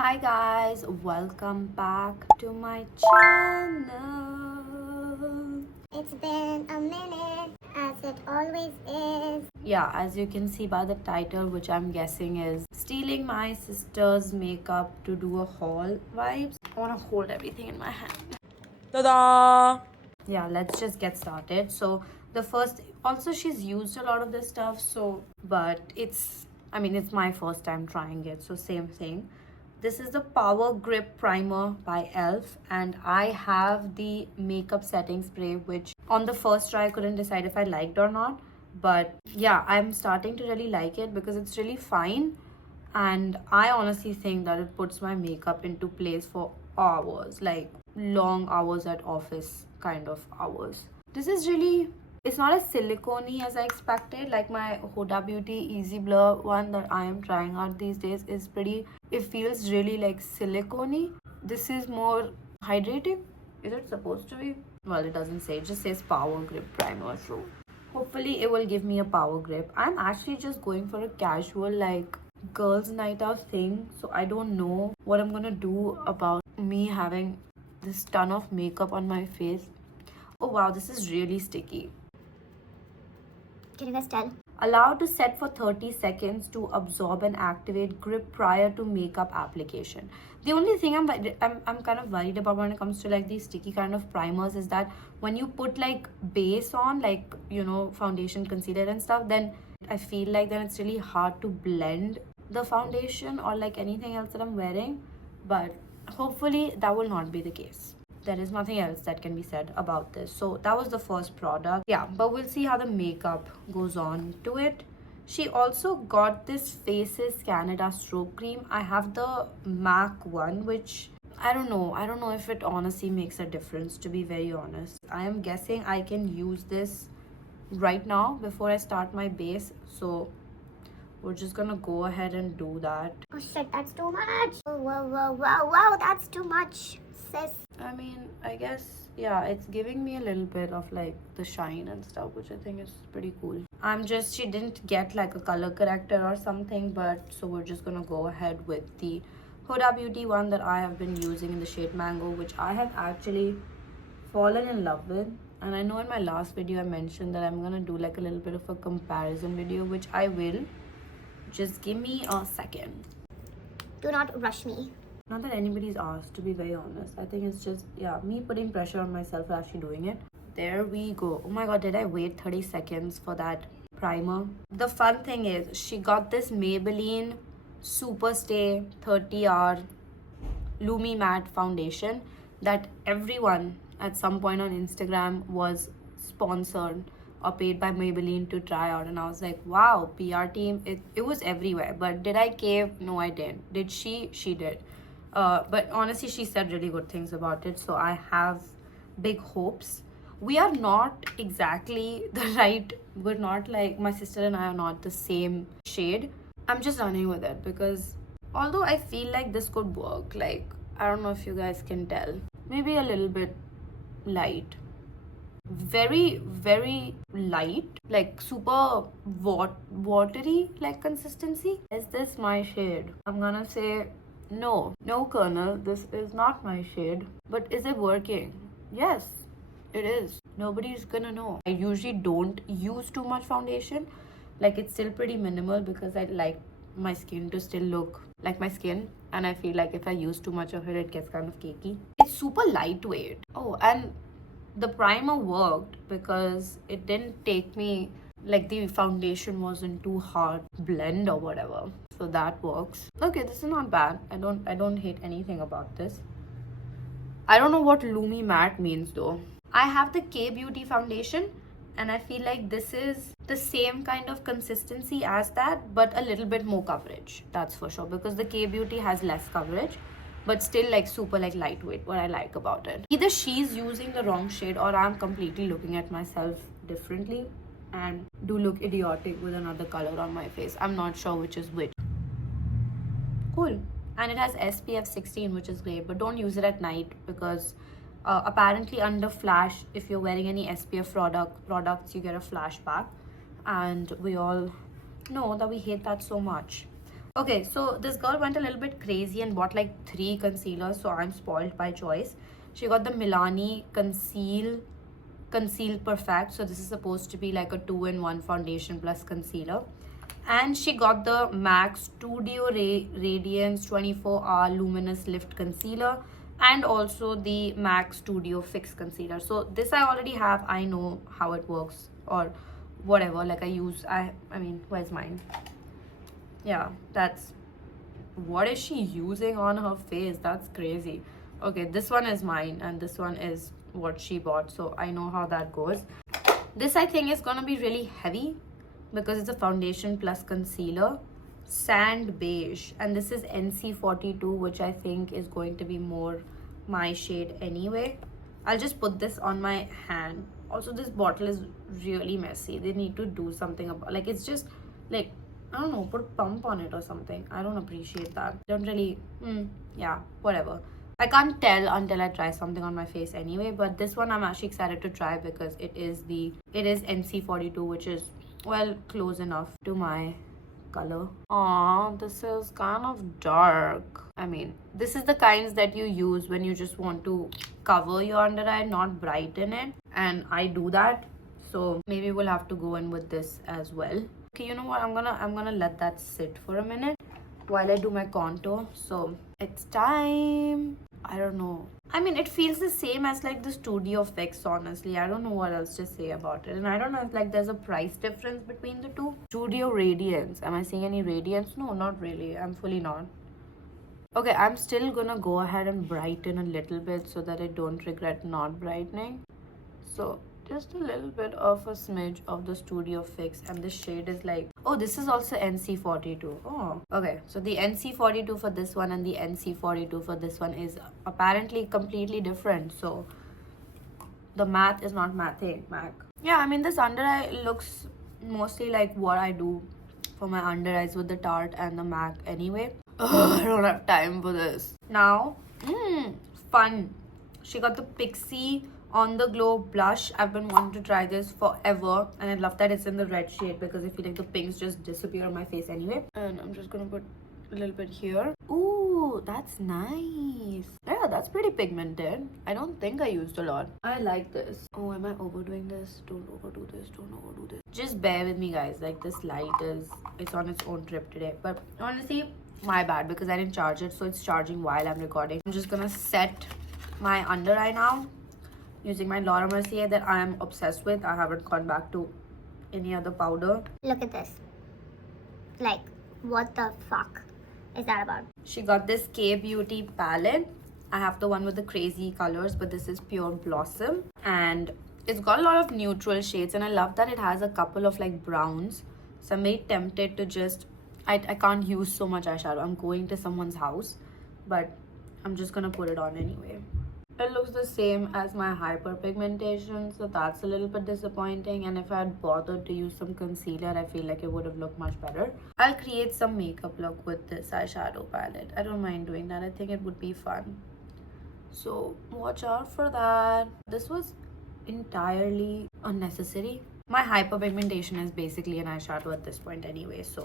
Hi guys, welcome back to my channel. It's been a minute, as it always is. Yeah, as you can see by the title, which I'm guessing is stealing my sister's makeup to do a haul vibes. I want to hold everything in my hand. Ta-da! Yeah, let's just get started. So the first, also she's used a lot of this stuff, so but it's my first time trying it, so same thing. This is the Power Grip Primer by e.l.f. and I have the makeup setting spray, which on the first try I couldn't decide if I liked or not. But yeah, I'm starting to really like it because it's really fine, and I honestly think that it puts my makeup into place for hours, like long hours at office kind of hours. This is really, it's not as silicone-y as I expected. Like my Huda Beauty Easy Blur one that I am trying out these days is pretty, it feels really like silicone-y. This is more hydrating. Is it supposed to be? Well, it doesn't say, it just says Power Grip Primer, so hopefully it will give me a power grip. I'm actually just going for a casual like girls night out thing, so I don't know what I'm gonna do about me having this ton of makeup on my face. Oh wow, this is really sticky. Can you guys tell? Allowed to set for 30 seconds to absorb and activate grip prior to makeup application. The only thing I'm kind of worried about when it comes to like these sticky kind of primers is that when you put like base on, like, you know, foundation, concealer and stuff, then I feel like then it's really hard to blend the foundation or like anything else that I'm wearing. But hopefully that will not be the case. There is nothing else that can be said about this. So that was the first product. Yeah, but we'll see how the makeup goes on to it. She also got this Faces Canada stroke cream. I have the MAC one, which I don't know if it honestly makes a difference, to be very honest. I am guessing I can use this right now before I start my base, so we're just gonna go ahead and do that. Oh shit, that's too much. Wow, that's too much, sis. I mean, I guess, yeah, it's giving me a little bit of like the shine and stuff, which I think is pretty cool. She didn't get like a color corrector or something, but so we're just gonna go ahead with the Huda Beauty one that I have been using in the shade Mango, which I have actually fallen in love with. And I know in my last video I mentioned that I'm gonna do like a little bit of a comparison video, which I will. Just give me a second. Do not rush me. Not that anybody's asked, to be very honest. I think it's just, yeah, me putting pressure on myself for actually doing it. There we go. Oh my god, did I wait 30 seconds for that primer? The fun thing is, she got this Maybelline Super Stay 30-hour Lumi Matte foundation that everyone at some point on Instagram was sponsored or paid by Maybelline to try out, and I was like, wow, PR team, it was everywhere. But did I cave? No, I didn't. Did she? She did. But honestly, she said really good things about it, so I have big hopes. We are not exactly the right, we're not like, my sister and I are not the same shade. I'm just running with it because although I feel like this could work, like, I don't know if you guys can tell, maybe a little bit light, very light, like super watery like consistency. Is this my shade? I'm gonna say no, Colonel, this is not my shade. But is it working? Yes, it is. Nobody's gonna know. I usually don't use too much foundation. Like, it's still pretty minimal because I like my skin to still look like my skin, and I feel like if I use too much of it, it gets kind of cakey. It's super lightweight. Oh, and the primer worked because it didn't take me, like, the foundation wasn't too hard blend or whatever, so that works. Okay, this is not bad. I don't hate anything about this. I don't know what Lumi Matte means though. I have the K Beauty foundation, and I feel like this is the same kind of consistency as that, but a little bit more coverage, that's for sure, because the K Beauty has less coverage but still like super like lightweight, what I like about it. Either she's using the wrong shade or I'm completely looking at myself differently and do look idiotic with another color on my face. I'm not sure which is which. Cool. And it has SPF 16, which is great, but don't use it at night because apparently under flash, if you're wearing any SPF products, you get a flashback, and we all know that we hate that so much. Okay, so this girl went a little bit crazy and bought like 3 concealers, so I'm spoiled by choice. She got the Milani Conceal Perfect, so this is supposed to be like a 2-in-1 foundation plus concealer. And she got the MAC Studio Radiance 24-hour Luminous Lift Concealer and also the MAC Studio Fix Concealer. So this I already have. I know how it works or whatever. Like I mean, where's mine? Yeah, that's... What is she using on her face? That's crazy. Okay, this one is mine and this one is what she bought. So I know how that goes. This I think is gonna be really heavy because it's a foundation plus concealer. Sand beige, and this is NC42, which I think is going to be more my shade anyway. I'll just put this on my hand. Also, this bottle is really messy. They need to do something about, like, it's just like, I don't know, put a pump on it or something. I don't appreciate that. Don't really, yeah, whatever. I can't tell until I try something on my face anyway, but this one I'm actually excited to try because it is NC42, which is, well, close enough to my color. Aw, this is kind of dark. I mean, this is the kinds that you use when you just want to cover your under eye, not brighten it. And I do that. So maybe we'll have to go in with this as well. Okay, you know what? I'm gonna let that sit for a minute while I do my contour. So it's time. I don't know. I mean, it feels the same as like the Studio Fix, honestly. I don't know what else to say about it. And I don't know if like there's a price difference between the two. Studio Radiance. Am I seeing any radiance? No, not really. I'm fully not. Okay, I'm still gonna go ahead and brighten a little bit so that I don't regret not brightening. So just a little bit of a smidge of the Studio Fix, and this shade is like, oh, this is also NC42. Oh, okay, so the NC42 for this one and the NC42 for this one is apparently completely different. So the math is not mathing, Mac. Yeah, I mean, this under eye looks mostly like what I do for my under eyes with the Tarte and the MAC anyway. Ugh, I don't have time for this. Now, fun. She got the Pixie On The Glow blush. I've been wanting to try this forever, and I love that it's in the red shade because I feel like the pinks just disappear on my face anyway. And I'm just gonna put a little bit here. Ooh, that's nice. Yeah, that's pretty pigmented. I don't think I used a lot. I like this. Oh, am I overdoing this? Don't overdo this. Don't overdo this. Just bear with me, guys. Like, this light it's on its own trip today. But honestly, my bad, because I didn't charge it, so it's charging while I'm recording. I'm just gonna set my under eye now using my Laura Mercier that I am obsessed with. I haven't gone back to any other powder. Look at this. Like, what the fuck is that about? She got this K-Beauty palette. I have the one with the crazy colors, but this is Pure Blossom. And it's got a lot of neutral shades, and I love that it has a couple of like browns. So I'm very tempted to just... I can't use so much eyeshadow. I'm going to someone's house, but I'm just gonna put it on anyway. It looks the same as my hyperpigmentation, so that's a little bit disappointing. And if I had bothered to use some concealer, I feel like it would have looked much better. I'll create some makeup look with this eyeshadow palette. I don't mind doing that. I think it would be fun. So watch out for that. This was entirely unnecessary. My hyperpigmentation is basically an eyeshadow at this point anyway, so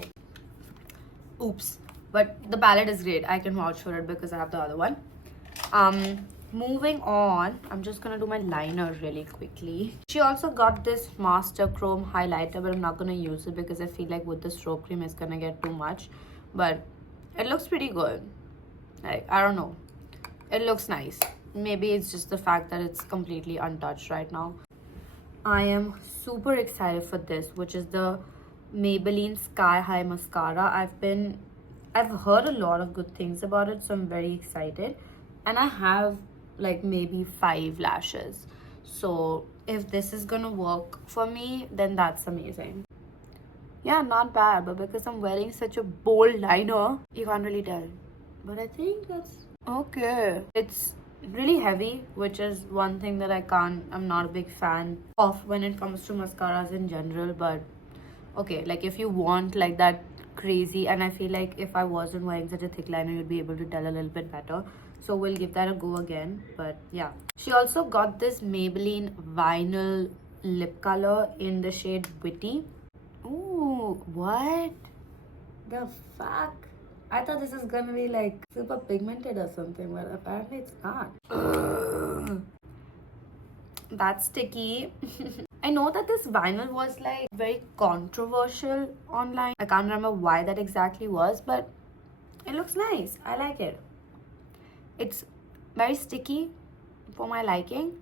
oops. But the palette is great. I can vouch for it because I have the other one. Moving on, I'm just gonna do my liner really quickly. She also got this Master Chrome highlighter, but I'm not gonna use it because I feel like with the stroke cream it's gonna get too much. But it looks pretty good. Like, I don't know. It looks nice. Maybe it's just the fact that it's completely untouched right now. I am super excited for this, which is the Maybelline Sky High Mascara. I've heard a lot of good things about it, so I'm very excited. And I have like maybe 5 lashes. So if this is gonna work for me, then that's amazing. Yeah, not bad, but because I'm wearing such a bold liner, you can't really tell. But I think that's okay. It's really heavy, which is one thing that I'm not a big fan of when it comes to mascaras in general. But okay, like if you want like that crazy, and I feel like if I wasn't wearing such a thick liner, you'd be able to tell a little bit better. So we'll give that a go again. But yeah, she also got this Maybelline Vinyl lip color in the shade Witty. Ooh, what the fuck? I thought this is gonna be like super pigmented or something, but apparently it's not. That's sticky. I know that this vinyl was like very controversial online. I can't remember why that exactly was, but it looks nice. I like it. It's very sticky for my liking,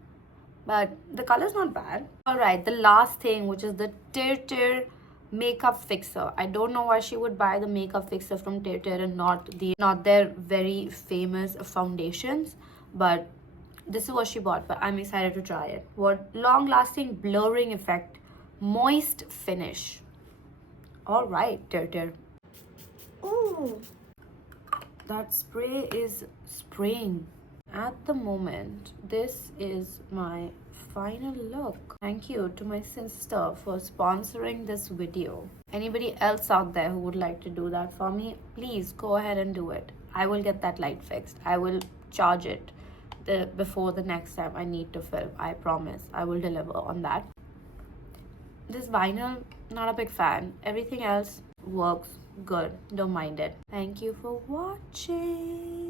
but the color's not bad. Alright, the last thing, which is the Tir makeup fixer. I don't know why she would buy the makeup fixer from Tir and not their very famous foundations, but this is what she bought. But I'm excited to try it. What long lasting blurring effect, moist finish. Alright, Tir. Ooh. That spray is spraying. At the moment, this is my final look. Thank you to my sister for sponsoring this video. Anybody else out there who would like to do that for me, please go ahead and do it. I will get that light fixed. I will charge it before the next time I need to film. I promise I will deliver on that. This vinyl, not a big fan. Everything else works good. Don't mind it. Thank you for watching.